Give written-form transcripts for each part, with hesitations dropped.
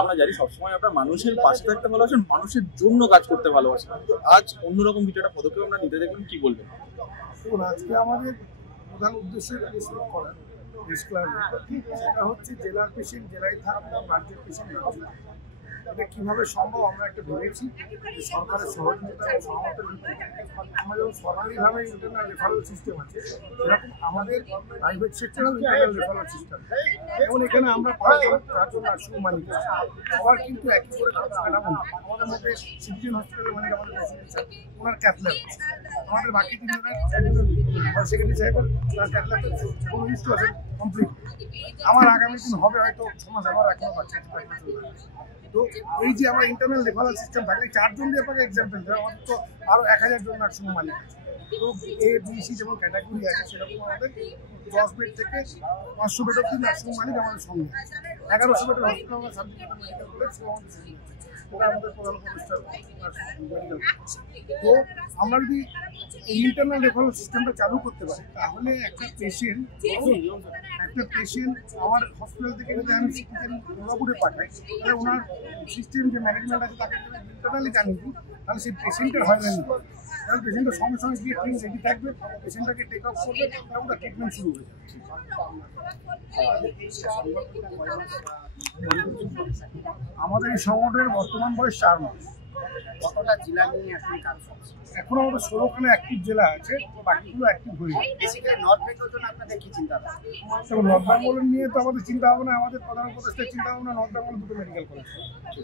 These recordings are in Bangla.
আমরা জানি সবসময় আপনার মানুষের পাশে থাকতে ভালোবাসেন, মানুষের জন্য কাজ করতে ভালোবাসেন, তো আজ অন্যরকম কিছু একটা পদক্ষেপ আমরা নিতে দেখবেন, কি বলবেন? আজকে আমাদের প্রধান উদ্দেশ্য করা সেটা হচ্ছে জেলার পেশেন্ট জেলায় থাকবে, রাজ্যের পেশেন্ট রাজ্যে। এটা কীভাবে সম্ভব আমরা একটা ভেবেছি, সরকারের সহযোগিতা এবং সহমতের ভিত্তিতে আমরা যেমন সরকারিভাবে ইন্টারনাল রেফারেল সিস্টেম আছে, সেরকম আমাদের প্রাইভেট সেক্টরেও ইন্টারনাল রেফারেল সিস্টেম। যেমন এখানে আমরা 5জন নার্সিং মালিক আছি, সবার কিন্তু একই করে কাঠামো। আমাদের মধ্যে সিটিজেন হসপিটালের মালিক আমাদের প্রেসিডেন্ট, ওনার ক্যাথল্যাব। আমাদের বাকি 3 জনের সেক্রেটারি সাহেবের তার ক্যাথল্যাবটা কোনো লিস্ট আছে কমপ্লিট। আমার আগামী দিন হবে হয়তো 6 মাস, আমার এখনো বাচ্চা। তো এই যে আমার ইন্টারনাল রেফারেল সিস্টেম থাকলে 4 জন দিয়ে আপনাকে এক্সাম্পল দেয়, আমাদের তো আরও 1000 জন নার্সিং মালিক আছে। তো ABC যেমন ক্যাটাগরি আছে, সেরকম আমাদের 10 বেড থেকে 500 বেড অব্দি নার্সিং মালিক আমাদের সঙ্গে। 1100 বেডের হসপিটাল আমরা সাবজেক্ট মেডিকেল কলেজ আমাদের সঙ্গে আছে। ওটা আমাদের প্রধান প্রতিষ্ঠান মেডিকেল। তো আমরা যদি এই ইন্টারনাল রেফারেল সিস্টেমটা চালু করতে পারি, তাহলে একটা পেশেন্ট আমার হসপিটাল থেকে যদি আমি সিটিজেন দুর্গাপুরে পাঠাই, তাহলে ওনার সিস্টেম যে ম্যানেজমেন্ট আছে তাকে ইন্টারনালি জানিয়ে দিই, তাহলে সেই পেশেন্টের হয়রানি হবে। তাহলে পেশেন্টের সঙ্গে সঙ্গে গিয়ে ট্রেন রেডি থাকবে, পেশেন্টটাকে টেক অফ করবে, তাহলে ওটা ট্রিটমেন্ট শুরু হয়ে যাবে। আমাদের এই সংগঠনের বর্তমান বয়স 4 মাস। কতটা জেলা নিয়ে এখন কাজ করছে? এখন আমাদের 16খানা অ্যাক্টিভ জেলা আছে, বাকিগুলো অ্যাক্টিভ হয়ে যাবে। বেসিক্যালি নর্থ বেঙ্গল জন্য আপনাদের কি চিন্তা ভাবনা? নর্থ বেঙ্গল নিয়ে তো আমাদের চিন্তা ভাবনা, আমাদের প্রধান উপদেষ্টার চিন্তা ভাবনা নর্থ বেঙ্গল 2টো মেডিকেল কলেজ।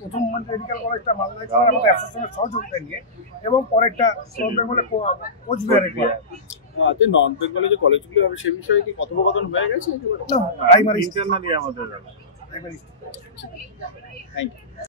প্রথম মেডিকেল কলেজটা মালদায় করার আমাদের অ্যাসোসিয়েশনের সহযোগিতা নিয়ে, এবং পরেরটা নর্থ বেঙ্গলে কোচবিহারে করা। নর্থ বেঙ্গলে যে কলেজগুলো হবে সে বিষয়ে কি কথোপকথন হয়ে গেছে? প্রাইমারি ইন্টারনালি আমাদের প্রাইমারি। Thank you.